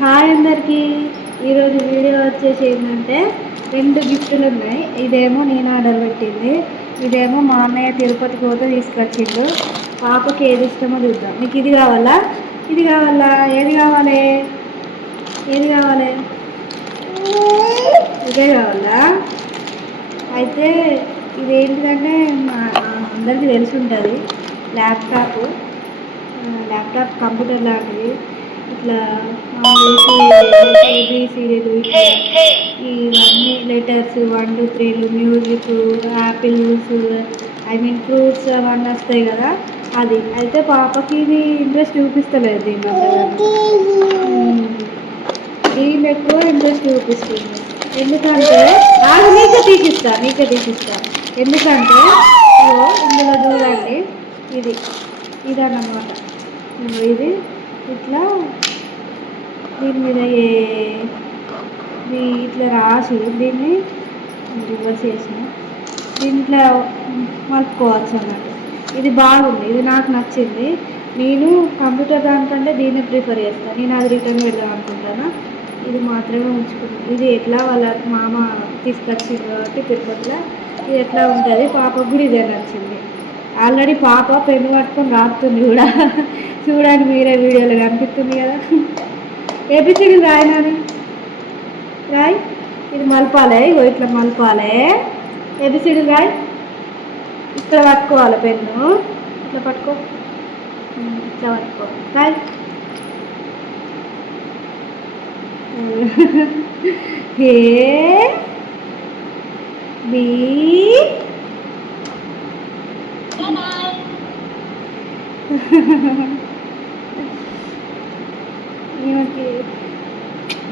Hi అందరికీ. ఈరోజు video వచ్చేసి ఏంటంటే 2 గిఫ్టులు ఉన్నాయి. ఇదేమో నేను ఆర్డర్ పెట్టింది, ఇదేమో మా అన్నయ్య తిరుపతికి పోతే తీసుకొచ్చిండు. పాపకి ఏది ఇష్టమో చూద్దాం. మీకు ఇది కావాలా, ఇది కావాలా, ఏది కావాలి, ఏది కావాలి? ఇదే కావాలా? అయితే ఇదేంటిదంటే అందరికీ తెలిసి ఉంటుంది, ల్యాప్టాప్ కంప్యూటర్ లాంటిది. ఇట్లా ఏబిసిడీలు, ఇవన్నీ లెటర్స్ 1 2 3లు, మ్యూజిక్, యాపిల్స్, ఫ్రూట్స్ అవన్నీ వస్తాయి కదా, అది. అయితే పాపకి ఇది ఇంట్రెస్ట్ చూపిస్తలేదు, దీన్ని ఎక్కువ ఇంట్రెస్ట్ చూపిస్తుంది. ఎందుకంటే నీకే తీసిస్తా ఎందుకంటే ఇందులో చూడండి, ఇదన్నమాట. ఇది ఇట్లా దీని మీద ఇట్లా రాసి దీన్ని రివర్స్ చేసిన దీంట్లో మలుపుకోవచ్చు అన్నట్టు. ఇది బాగుంది, ఇది నాకు నచ్చింది. నేను కంప్యూటర్ దానికంటే దీన్ని ప్రిఫర్ చేస్తాను. నేను అది రిటర్న్ పెడదాం అనుకుంటాను. ఇది మాత్రమే ఉంచుకున్నాను. ఇది ఎట్లా వాళ్ళ మామ తీసుకొచ్చింది కాబట్టి తిరుపతిలో, ఇది ఎట్లా ఉంటుంది. పాపకు కూడా ఇదే నచ్చింది. ఆల్రెడీ పాప పెన్ను పట్టుకొని రాస్తుంది కూడా. చూడండి, మీరే వీడియోలో కనిపిస్తుంది కదా. ఏబిసిడీలు రాయినాని రాయ్. ఇది మలపాలే, ఇట్లా మలపాలే. ఏబిసిడీలు రాయ్. ఇక్కడ పట్టుకోవాలి పెన్ను, ఇట్లా పట్టుకో, ఇట్లా పట్టుకో, రాయ్. ఏ బి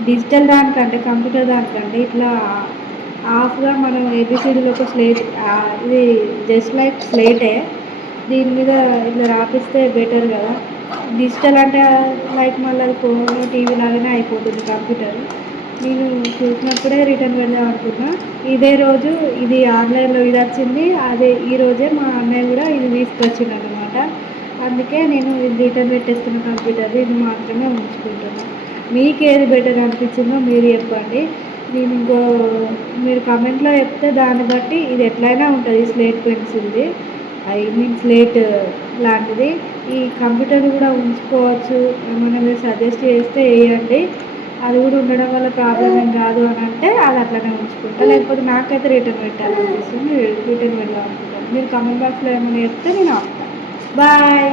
డిజిటల్ దానికంటే కంప్యూటర్ దానికంటే ఇట్లా హాఫ్గా మనం ఏబిసిడీలో ఒక స్లేట్, ఇది జస్ట్ లైక్ స్లేటే, దీని మీద ఇట్లా రాపిస్తే బెటర్ కదా. డిజిటల్ అంటే లైక్ మళ్ళీ అది ఫోన్ టీవీ లాగానే అయిపోతుంది కంప్యూటర్. నేను చూసినప్పుడే రిటర్న్ వెళ్దాం అనుకున్నా. ఇదే రోజు ఇది ఆన్లైన్లో ఇది వచ్చింది, అదే ఈరోజే మా అన్నయ్య కూడా ఇది తీసుకొచ్చింది అనమాట. అందుకే నేను ఇది రిటర్న్ పెట్టేస్తున్న కంప్యూటర్, ఇది మాత్రమే ఉంచుకుంటున్నాను. మీకు ఏది బెటర్ అనిపించిందో మీరు చెప్పండి. మీరు కామెంట్లో చెప్తే దాన్ని బట్టి ఇది ఎట్లయినా ఉంటుంది. స్లేట్ పెన్సిల్ది, స్లేట్ లాంటిది. ఈ కంప్యూటర్ కూడా ఉంచుకోవచ్చు, ఏమైనా మీరు సజెస్ట్ చేస్తే వేయండి. అది కూడా ఉండడం వల్ల ప్రాబ్లం ఏం కాదు అని అంటే అది అట్లనే ఉంచుకుంటా. లేకపోతే నాకైతే రిటర్న్ పెట్టాలనిపిస్తుంది, రిటర్న్ వెళ్ళాలనుకుంటాను. మీరు కామెంట్ బాక్స్లో ఏమైనా చెప్తే నేను ఆపుతాను. బాయ్.